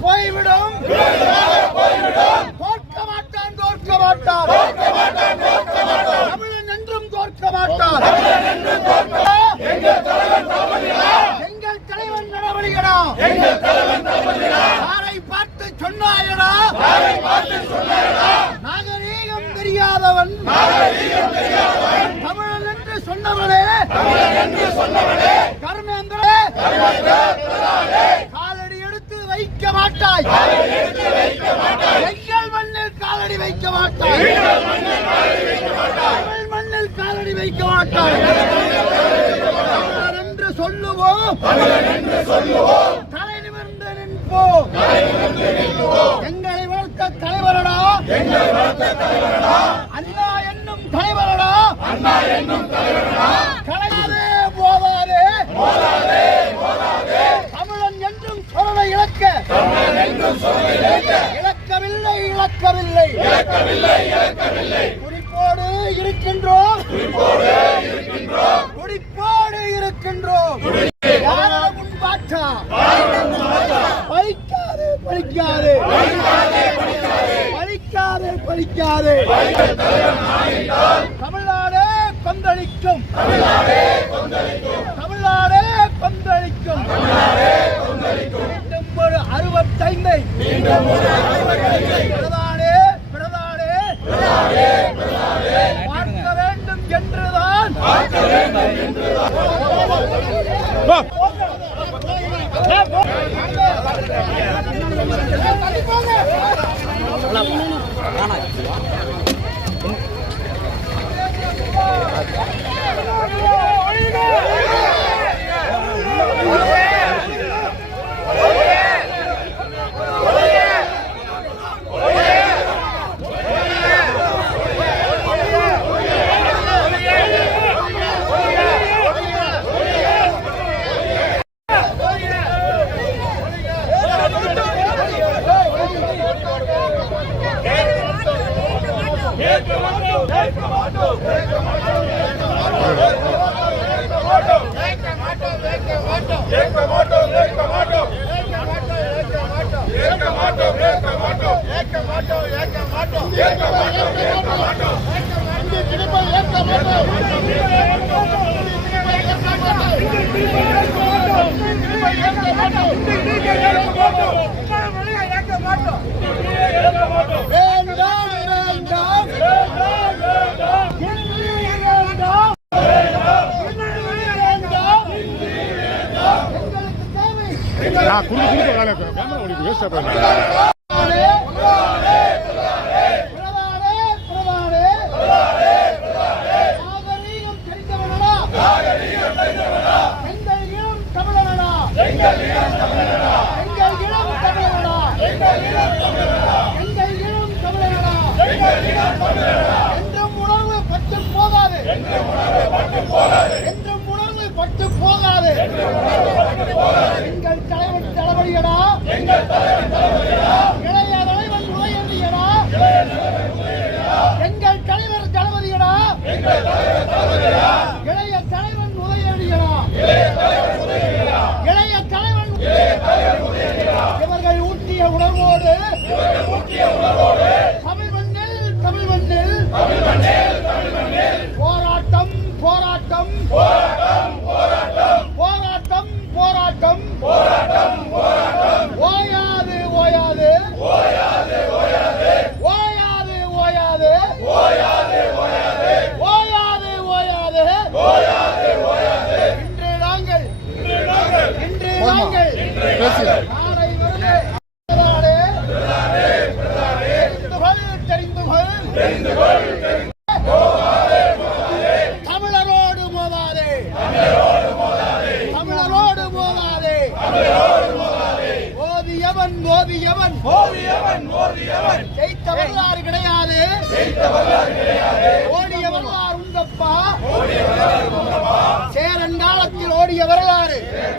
போய்விடும். என்று சொல்லுவோம். தலை நிமிர்ந்து நிற்போம். எங்களை வளர்த்த தலைவரடா. அண்ணா என்னும் தலைவரடா. கலையாதே போதாதே. தமிழன் என்றும் சொல்லை இழக்க. இழக்கவில்லை இழக்கவில்லை. குறிப்போடு இருக்கின்றோம் குறிப்போடு இருக்கின்றோம். யாரும் உன் பாட்டா பழிக்காதே பழிக்காதே. பழிக்காதே பழிக்காதே. தமிழ்நாடே கொந்தளிக்கும். தமிழ்நாடே கொந்தளிக்கும். மீண்டும் ஒரு அறுபத்தைந்தை. வேண்டாம் வேண்டாம் எங்களுக்கு தேவை நான் வேலை கேமரா ஓடி வேஸ்ட் பண்ண மோதியவன் மோதியவன். மோதியவன் மோதியவன். ஜெயித்த வரலாறு கிடையாது. ஓடிய வரலாறு உங்கப்பா. சேரன் காலத்தில் ஓடிய வரலாறு